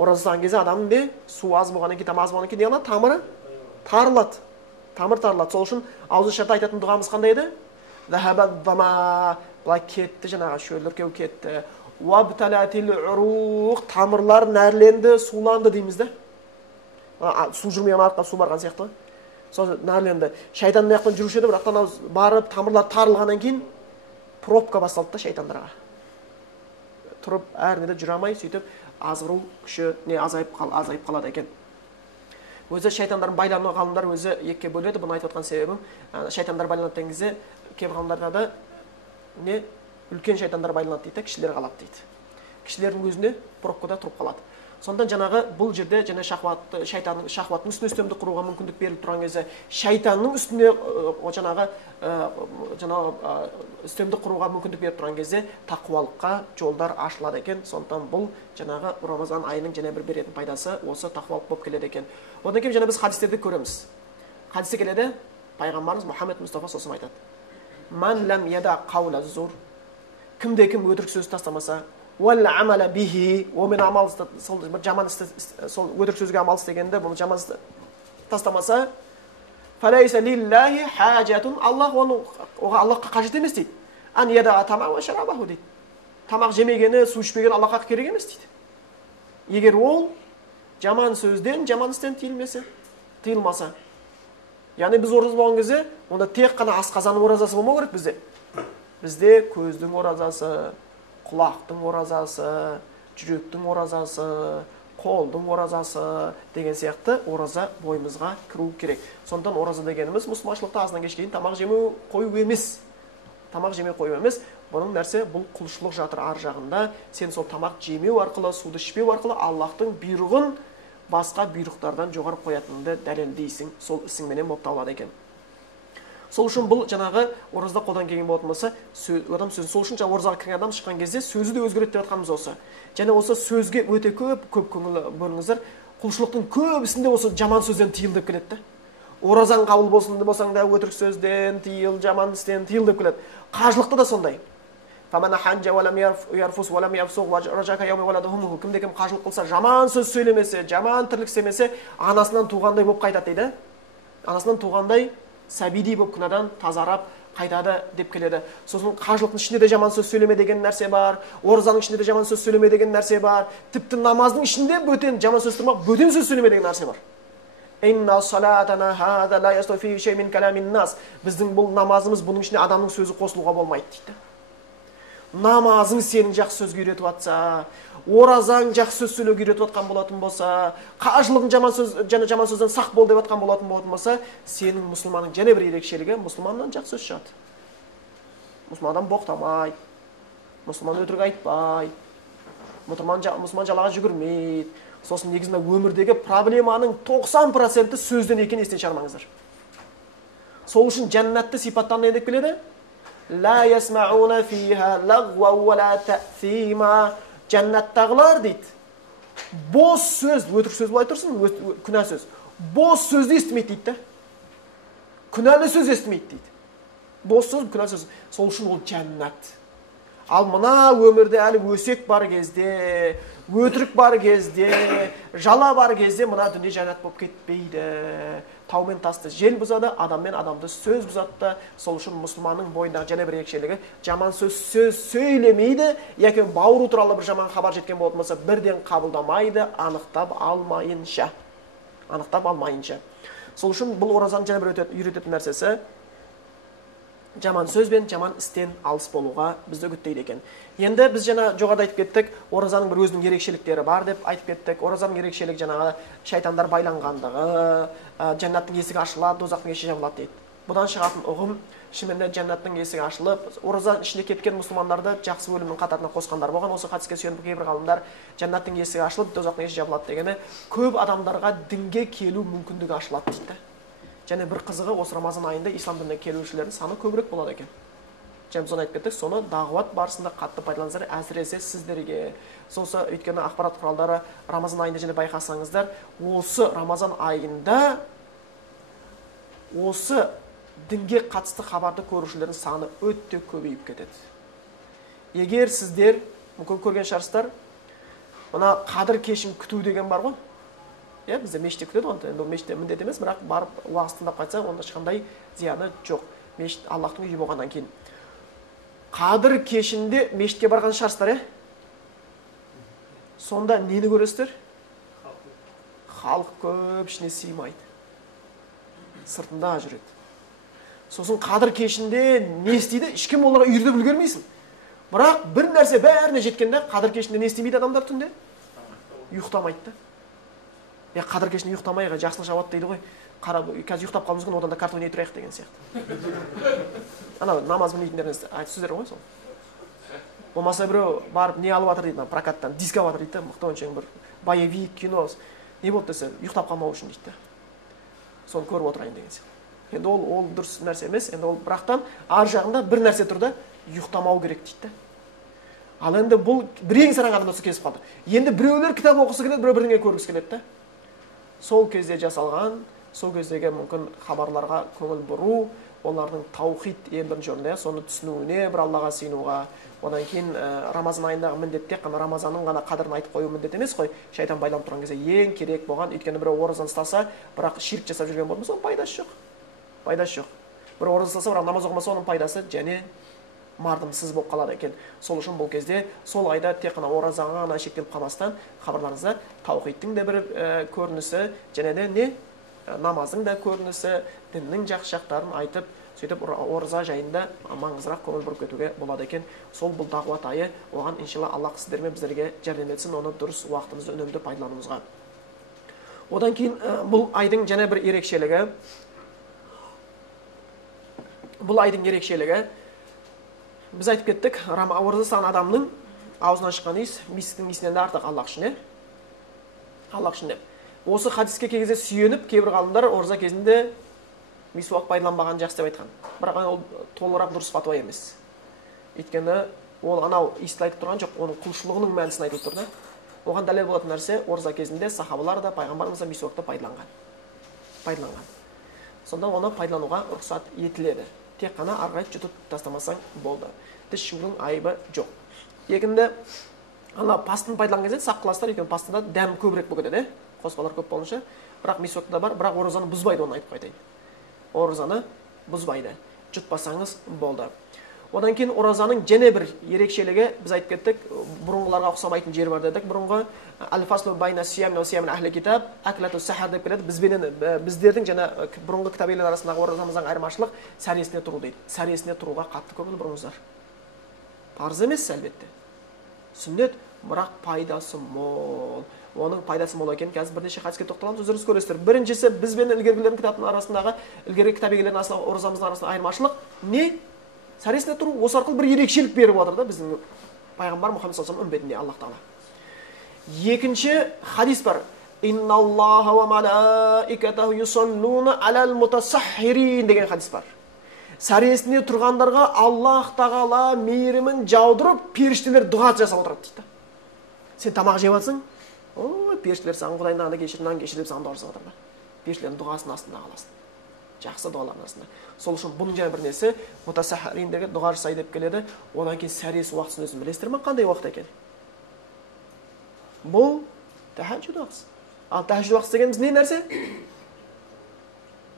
ораза кезде адамның не су аз болғаннан кейін, тамақ аз болғаннан кейін не қылады? Тамыры тарылады. Тамыр тарылады. Сол үшін аузы шарта айтатын дұғамыз қандай еді? Былай кетті, жаңағы шөліркеу кетті. Тамырлар нәрленді, суланды дейміз да. Су жүрмеген артқа су барған сияқты. Сол нәрленді. Шайтан мына жақтан жүруші еді, бірақтан барып, тамырлар тарылғаннан кейін пробка басталды да шайтандарға. Тұрып, әрнеде жүре алмай, сөйтіп азғыру күші не азайып қалады екен. Өзі шайтандардың байлану ғалымдар өзі екіге бөледі. Бұны айтып отқан себебім, шайтандар байланатын кезде кейбір ғалымдарға да не үлкен шайтандар байланады дейді, кішілер қалады дейді. Кішілердің өзіне пробкада тұрып қалады. Сондан жаңағы бұл жерде және шайтанның шахваттың үстіне үстемдік құруға мүмкіндік беріліп тұрған кезде шайтанның үстіне жаңағы үстемдік құруға мүмкіндік беріп тұрған кезде тақуалыққа жолдар ашылады екен. Сондықтан бұл жаңағы Рамазан айының және бір беретін пайдасы осы тақуалық болып келеді екен. Одан кейін біз хадистерді көреміз. Хадисте келеді, пайғамбарымыз Мұхаммед Мұстафа сосын айтады. Ман лам яда қаула зур. Кім-кім өтірік сөз тастамаса, уәл амала бихи, омен амал сол жаман істі, сол өтірік сөзге амал істегенде, бұл жаман істі тастамаса, фалайса лиллахи хаджатун, оған Аллахқа қажет емес дейді. Ан яда тамақ ва шарабаху дейді. Тамақ жемегені, су ішпеген Аллахқа керек емес дейді. Егер ол жаман сөзден, жаман істен тыйылмаса. Яғни біз ораза болған кезде, онда тек қана асқазанның оразасы болмау керек бізде. Бізде көздің оразасы, құлақтың оразасы, жүректің оразасы, қолдың оразасы деген сияқты ораза бойымызға кіру керек. Сондықтан ораза дегеніміз мұсылманшылықта азынан кешке дейін тамақ жемеу қою емес. Тамақ жемеу қою емес. Бұның нәрсе бұл құлшылық жатыр ар жағында. Сен сол тамақ жемеу арқылы, суды ішпеу арқылы Аллахтың бұйрығын басқа бұйрықтардан жоғары қоятыныңды дәлелдейсің. Сол ісіңменен болып табылады екен. Сол үшін бұл жаңағы оразада қолдан келген болатын болса, адам сөзі. Сол үшін оразаға кірген адам шыққан кезде сөзі де өзгереді деп жатқанымыз осы. Және осы сөзге өте көп көңіл бөліңіздер. Құлшылықтың көбісінде осы жаман сөзден тыйыл деп келеді. Оразаң қабыл болсаң да өтірік сөзден тыйыл, жаман істен тыйыл деп келеді. Қажылықта да сондай. Кімде-кім қажылық қылса, жаман сөз сөйлемесе, жаман тірлік істемесе, анасынан туғандай болып қайтады дейді. Анасынан туғандай сәбидей болып күнәдан тазарап қайтады деп келеді. Сосын қажылықтың ішінде де жаман сөз сөйлеме деген нәрсе бар, оразаның ішінде де жаман сөз сөйлеме деген нәрсе бар, тіпті намаздың ішінде бөтен жаман сөз тұрмақ, бөтен сөз сөйлеме деген нәрсе бар. Біздің бұл намазымыз, бұның ішіне адамның сөзі қосылуға болмайды дейді. Намазың сенің жақсы сөзге үйретіп атса, оразаң жақсы сөз сөйлеуге үйретіп атқан болатын болса, қажылығың жаман сөзден сақ бол деп атқан болатын болса, сенің мұсылманның және бір ерекшелігі мұсылманнан жақсы сөз шығады. Мұсылмандан боқтамайды, мұсылман өтірік айтпайды, мұсылман жалаға жүгірмейді. Сосын негізінде өмірдегі проблеманың 90% сөзден екенін естен шығармаңыздар. Сол үшін жәннатты сипаттан не деп келеді? Ла ясмауна фиха лагва ва ла та'сима. Жәннаттағылар дейді. Бос сөз, өтірік сөз былай тұрсын, күнә сөз. Бос сөзді естімейді дейді. Күнәлі сөз естімейді дейді. Бос сөз, күнәлі сөз. Сол үшін ол жәннат. Ал мына өмірде әлі өсек бар кезде, өтірік бар кезде, жала бар кезде мына дүние жәннат болып кетпейді. Таумен тасты жел бұзады, адаммен адамды сөз бұзады. Сол үшін мұсылманның бойындағы және бір ерекшелігі жаман сөз сөйлемейді, яки бауыры туралы бір жаман хабар жеткен болатын болса, бірден қабылдамайды, анықтап алмайынша. Сол үшін бұл оразаның және бір үйрететін нәрсесі жаман сөз бен жаман істен алыс болуға бізді үгіттейді екен. Енді біз жаңа жоғарыда айтып кеттік, оразаның бір өзінің ерекшеліктері бар деп айтып кеттік. Оразаның ерекшелігі жаңағы шайтандар байланғандығы, жәннаттың есігі ашылады, дозақтың есігі жабылады дейді. Бұдан шығатын ұғым, шынымен жәннаттың есігі ашылып, оразаның ішінде кеткен мұсылмандарды жақсы өлімнің қатарына қосқандар болған. Осы хадиске сүйеніп кейбір ғалымдар жәннаттың есігі ашылып, дозақтың есігі жабылады дегені көп адамдарға дінге келу мүмкіндігі ашылады дейді. Және бір қызығы осы Рамазан айында ислам дініне келушілердің саны көбірек болады екен. Және біз оны айтып кеттік, соны дағуат барысында қатты пайдалансаңыздар, әсіресе сіздерге. Сосы өйткені ақпарат құралдары Рамазан айында және байқасаңыздар, осы Рамазан айында осы дінге қатысты хабарды көрушілердің саны өте көбейіп кетеді. Егер сіздер, мүмкін көрген шығарсыздар, мына қадір кешін күту деген бар ғой. Иә, бізде мешітте күтеді ғой. Енді мешітте міндет емес, бірақ барып уағыз тыңдап қайтса, онда ешқандай зияны жоқ. Мешіт Аллахтың үйі болғаннан кейін. Қадір кешінде мешітке барған шығарсыздар, иә? Сонда нені көресіздер? Халық көп, ішіне сыймайды. Сыртында жүреді. Сосын қадір кешінде не істейді? Ешкім оларға үйірдіп үлгермейсің. Бірақ бір нәрсе бәріне жеткенде қадір кешінде не істемейді адамдар түнде? Ұйықтамайды. Қадір кешінде ұйықтамайға жақсылық жауат дейді ғой. Қазір ұйықтап қалуымыз мүмкін, одан да карта ойнай тұрайық деген сияқты. Ана намаз білмейтіндеріңіз сөздер ғой сол. Болмаса біреу барып не алып жатыр дейді, прокаттан диск алып жатыр дейді, мықты оншаң бір боевик, кино. Не болды десе, ұйықтап қалмау үшін дейді. Соны көріп отырайын деген сияқты. Енді ол дұрыс нәрсе емес, енді ол бірақтан ар жағында бір нәрсе тұр да, ұйықтамау керек дейді. Ал енді бұл бірең сараң адамдар kesіп қалды. Енді біреулер кітап оқысы келеді, біреу бірдеңе көргісі келеді. Сол кезде жасалған, сол кездегі мүмкін хабарларға көңіл бұру, олардың таухид ең бірінші орында, соны түсінуіне, бір Аллаға сыйынуға. Одан кейін Рамазан айындағы міндет тек қана Рамазанның ғана қадірін айтып қою міндет емес қой. Шайтан байланып тұрған кезде ең керек болған, өйткені біреу оразаны ұстаса, бірақ ширк жасап жүрген болса, оның пайдасы жоқ. Пайдасы жоқ. Бір ораза ұстаса, бірақ намаз оқымаса, оның пайдасы және мардымсыз болып қалады екен. Сол үшін бұл кезде сол айда тек қана оразаға ғана шектеліп қалмастан, хабарларыңызда таухидтің де бір көрінісі, және де не намаздың да көрінісі, діннің жақсы жақтарын айтып, сөйтіп ораза жайында маңызырақ көңіл бұрып кетуге болады екен. Сол бұл дағуат айы, оған иншалла Аллах сіздер мен біздерге жәрдем етсін, оны дұрыс уақытымызды үнемді пайдалануымызға. Одан кейін бұл айдың және бір ерекшелігі, біз айтып кеттік, ораза ұстаған адамның аузынан шыққан иіс мисіктің иісінен де артық Аллах үшін, Аллах үшін деп. Осы хадиске кезде сүйеніп, кейбір ғалымдар ораза кезінде мисуак пайдаланбаған жақсы деп айтқан. Бірақ ол толығырақ дұрыс фатуа емес. Өйткені ол анау иісті айтып тұрған жоқ, оның құлшылығының мәнісін айтып тұр да. Оған дәлел болатын нәрсе, ораза кезінде сахабалар да, пайғамбарымыз да мисуакты пайдаланған. Сонда оны пайдалануға рұқсат етіледі. Тек қана арғайып жұтып тастамасаң болды. Тіс шығудың айыбы жоқ. Екінде, ана пастын пайдаланған кезде сақ қыласыздар, өйткені пастында дәм көбірек болып кетеді, қоспалар көп болынша. Бірақ мисуакта бар, бірақ оразаны бұзбайды, оны айтып қайтайын. Оразаны бұзбайды. Жұтпасаңыз болды. Одан кейін оразаның және бір ерекшелігі, біз айтып кеттік, бұрынғыларға ұқсамайтын жер бар дедік. Бұрынғы Аль-Фаслу байна сиямин ва сиямин ахли китаб аклату сахар деп келеді. Біздердің және бұрынғы кітап иелері арасындағы оразамыздағы айырмашылық сәресіне тұру дейді. Сәресіне тұруға қатты көңіл бұрыңыздар. Парыз емес әлбетте. Сүннет, бірақ пайдасы мол. Оның пайдасы мол екенін қазір бірнеше хадиске тоқталамыз, өздеріңіз көресіздер. Біріншісі, біз бен ілгергілердің кітаптың арасындағы, ілгергі кітап иелерінің арасындағы оразамыздың арасындағы айырмашылық не? Сәресіне тұру, осы арқылы бір ерекшелік беріп отыр да біздің пайғамбар Мұхаммед саллаллаху алейхи үмбетіне Аллах тағала. Екінші хадис бар. Инналлаха ва малаикатаху юсаллуна алал мутасаххирин деген хадис бар. Сәресіне тұрғандарға Аллах тағала мейірімін жаудырып, періштелер дұға жасап отырады дейді. Сен тамақ жеп жатсың? Ой, періштелер саған Құдай мынаны кешір, мынаны кешір деп саған дұға жасап отыр. Періштелердің дұғасының астында қаласың. Жақсы дұғалардың арасында. Сол үшін бұның жаңа бір нәрсе мутасаххириндегі дұға жасай деп келеді. Одан кейін сәрес уақытын өзін білесіздер ме, қандай уақыт екен? Бұл тәһәҗҗүд уақыты. Ал тәһәҗҗүд уақыты дегеніміз не нәрсе?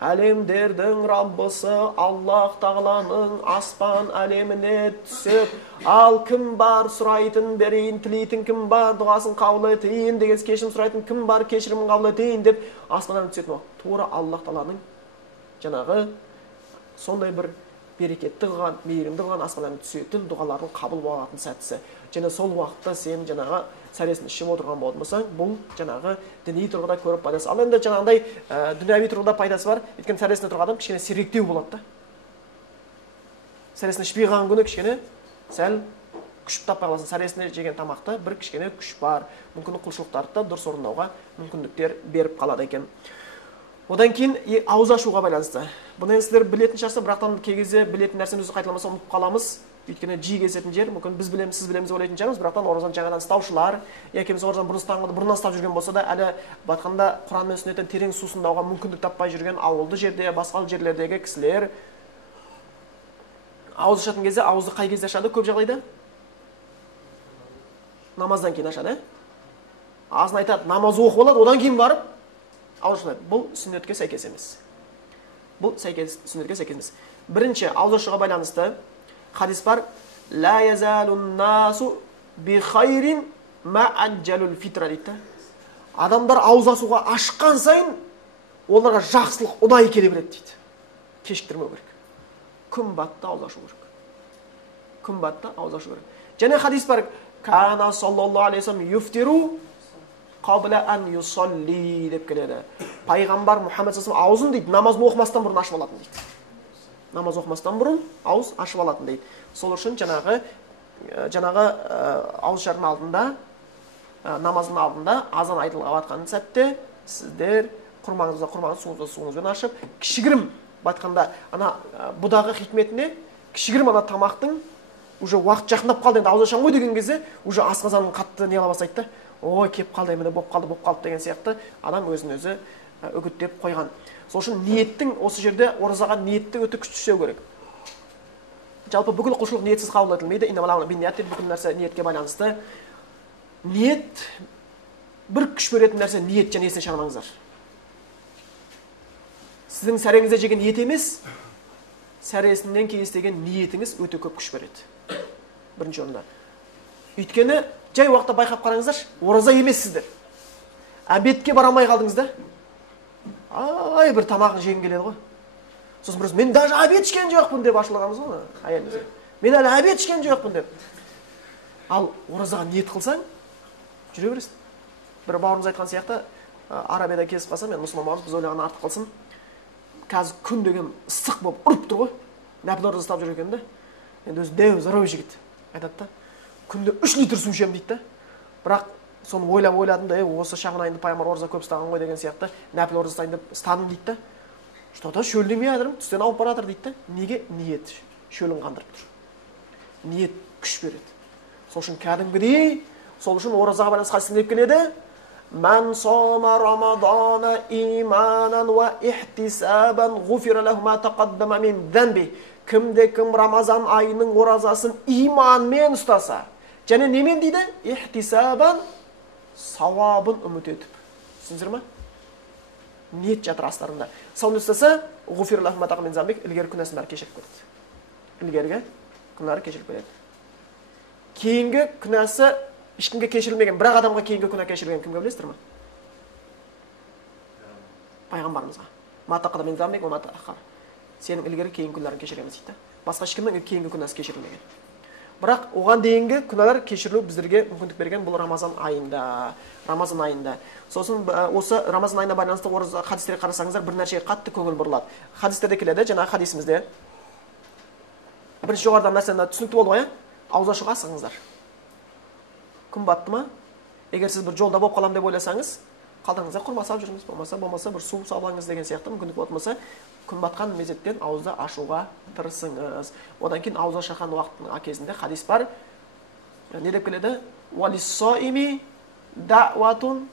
Әлемдердің Раббысы Аллах тағаланың аспан әлеміне түсіп, ал кім бар сұрайтын берейін, тілейтін кім бар дұғасын қабыл етейін, деген кешірім сұрайтын кім бар кешірімін қабыл етейін деп аспаннан түсетін уақыт. Тура Аллах тағаланың жаңағы сондай бір берекетті қылған, мейірімді қылған аспаннан түсетін дұғалардың қабыл болатын сәтісі. Және сол уақытта сен жаңағы сәресін ішіп отырған болмасаң, бұл жаңағы діни тұрғыда көріп пайдасы. Ал енді жаңағыдай дүнияви тұрғыда пайдасы бар. Өйткені сәресіне тұрған адам кішкене сергектеу болады да. Сәресін ішпей қалған күні кішкене сәл күш таппай қаласың. Сәресіне жеген тамақта бір кішкене күш бар. Мүмкін құлшылықтарды да дұрыс орындауға мүмкіндіктер беріп қалады екен. Одан кейін ауыз ашуға байланысты. Бұны сіздер білетін шығарсыздар, бірақтан кей кезде білетін нәрсені өзі қайталамаса ұмытып қаламыз. Өйткені жиі кездесетін жер, мүмкін біз білеміз, сіз білеміз деп ойлайтын шығармыз, бірақтан оразаны жаңадан ұстаушылар, екеуміз оразаны бұрыннан ұстап жүрген болса да, әлі батқанда Құран мен сүннеттен терең сусындауға мүмкіндік таппай жүрген ауылды жерде, басқа жерлердегі кісілер ауыз ашатын кезде, ауызды қай кезде ашады көп жағдайда? Намаздан кейін ашады. азын айтады, намаз оқып алады, одан кейін барып ауыз ашады. Бұл сүннетке сәйкес емес. Бұл сүннетке сәйкес емес. Бірінші, ауыз ашуға байланысты хадис бар: ла язалун насу би хайрин ма аджалул фитра дейді. Адамдар ауыз ашуға ашқан сайын оларға жақсылық ұдайы келе береді дейді. Кешіктірмеу керек. Күн батты ауыз ашу керек. Күн батты ауыз ашу керек. Және хадис бар: кана саллаллаху алейхи вассалам юфтиру қабла ан юсалли деп келеді. Пайғамбар Мұхаммед саллаллаху алейхи аузын дейді, намазын оқымастан бұрын ашып алатын дейді. Намаз оқымастан бұрын ауыз ашып алатын дейді. Сол үшін жаңағы ауыз ашардың алдында, намаздың алдында азан айтылып жатқан сәтте сіздер құрмаңызды суыңызбен ашып, кішігірім батқанда ана бұдағы хикметіне кішігірім ана тамақтың уже уақыт жақындап қалды, енді ауыз ашамын ғой деген кезде уже асқазанын қатты не ала бастайды да. Ой, кеп қалды, міне болып қалды деген сияқты адам өзін өзі үгіттеп қойған. Сол үшін ниеттің осы жерде оразаға ниетті өте күшті істеу керек. Жалпы бүкіл құлшылық ниетсіз қабыл етілмейді. Бүкіл нәрсе ниетке байланысты. Ниет бір күш беретін нәрсе, ниет және есіне шығармаңыздар. Сіздің сәреңізде жеген ет емес, сәресінен кейін істеген ниетіңіз өте көп күш береді. Бірінші орында. Өйткені жай уақытта байқап қараңыздар, ораза емессіздер. Обедке бара алмай қалдыңыз да. Ай, бір тамағын жегің келеді ғой. Сосын біраз, мен даже обед ішкен жоқпын деп ашылғанымыз ғой әйеліңізге. Мен әлі обед ішкен жоқпын деп. Ал оразаға ниет қылсаң, жүре бересің. Бір бауырымыз айтқан сияқты, Арабияда кезіп қалса, мен мұсылман бауырымыз, біз ойлаған артық қылсын. Қазір күн деген ыстық болып ұрып тұр ғой. Нәпіл ораза ұстап жүр екен де. Енді өзі дәу здоровый жігіт. Айтады да, күнде 3 литр су ішемін дейді да. Бірақ соны ойладым да, осы шағын айында пайғамбар ораза көп ұстаған ғой деген сияқты, нәпіл ораза ұстайын деп ұстадым дейді да. Что-то шөлдемей жатырмын, түстен ауып бара жатыр дейді да. Неге? Ниет шөлін қандырып тұр. Ниет күш береді. Сол үшін кәдімгідей, сол үшін оразаға байланысты хадис деп келеді: "Ман сома рамадана иманан ва ихтисабан гуфира лаху ма тақаддама мин занби." Кімде-кім Рамазан айының оразасын иманмен ұстаса, және немен дейді? Ихтисабан, сауабын үміт етіп. Түсіндіңіздер ме? Ниет жатыр астарында. Соны ұстаса, гуфира лаху ма тақаддама мин занби, ілгері күнәсін бәрі кешіріп береді. Ілгергі күнәлары кешіріп береді. Кейінгі күнәсі ешкімге кешірілмеген, бірақ адамға кейінгі күнә кешірілген кімге білесіздер ме? Пайғамбарымызға. Ма тақаддама мин занби ва ма тааххар. Сенің ілгері кейінгі күнәларын кешіреміз дейді. Басқа ешкімнің кейінгі күнәсі кешірілмеген. Бірақ оған дейінгі күнәлар кешірілу біздерге мүмкіндік берген бұл Рамазан айында. Сосын осы Рамазан айына байланысты хадистерге қарасаңыздар, бір нәрсеге қатты көңіл бұрылады. Хадистерде келеді, жаңағы хадисімізде. Бірінші жоғарыдан нәрсені түсінікті болды ғой, ауыз ашуға асығыңыздар. Күн батты ма? Егер сіз бір жолда болып қалам деп ойласаңыз, қалдырыңыздар, құрма салып жүріңіз, болмаса бір су салыңыз деген сияқты мүмкіндік болмаса, күн батқан мезеттен ауызды ашуға тырысыңыз. Одан кейін ауыз ашқан уақыттың кезінде хадис бар. Не деп келеді? "Уалиссаими даъватун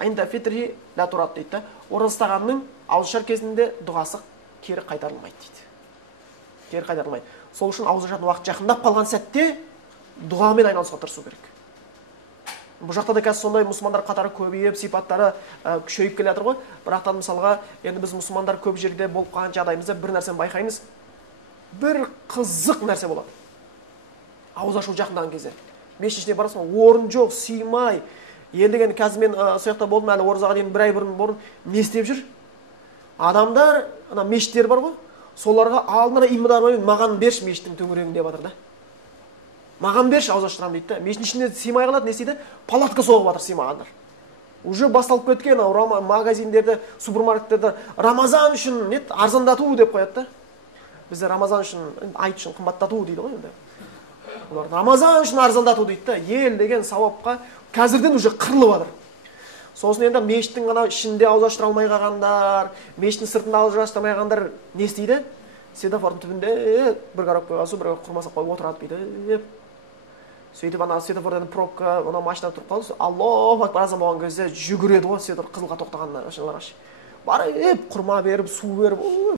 инда фитрхи ла турат" дейді. Ораза ұстағанның ауыз ашар кезінде дұғасы кері қайтарылмайды дейді. Кері қайтарылмайды. Сол үшін ауыз ашатын уақыт жақындап қалған сәтте дұғамен айналысуға тырысу керек. Бұл жақта да қазір сондай мұсылмандар қатары көбейіп, сипаттары күшейіп келе жатыр ғой. Бірақтан мысалға, енді біз мұсылмандар көп жерде болып қалған жағдайымызда бір нәрсені байқаймыз. Бір қызық нәрсе болады. Ауыз ашу жақындаған кезде. Мешіт ішіне барасың, орын жоқ, сыймай. Енді деген қазір мен сояқта болдым, әлі оразаға дейін бір ай бұрын не істеп жүр? Адамдар, ана мешіттер бар ғой, соларға алдына имамдармен маған берші мешіттің төңірегінде деп жатыр да. Маған берші, ауыз аштырамын дейді да. Мешіттің ішіне сыймай қалады, не істейді? Палатка соғып жатыр сыймағандар. Уже басталып кеткен магазиндерді, супермаркеттерді Рамазан үшін арзандату деп қояды да. Бізде Рамазан үшін, айт үшін қымбаттату дейді ғой енді. Олар Рамазан үшін арзандату дейді да. Ел деген сауапқа қазірден уже қырылып жатыр. Сосын енді мешіттің ана ішінде ауыз аштыра алмай қалғандар, мешіттің сыртында ауыз аштыра алмай не істейді? Светофордың түбінде бір коробкаға су, бір құрмаса қойып отырады дейді. Сөйтіп ана светофордан пробка, ана машина тұрып қалды. Аллаху акбар азан болған кезде жүгіреді ғой, светофор қызылға тоқтағанда машиналарға. Барып құрма беріп, су беріп,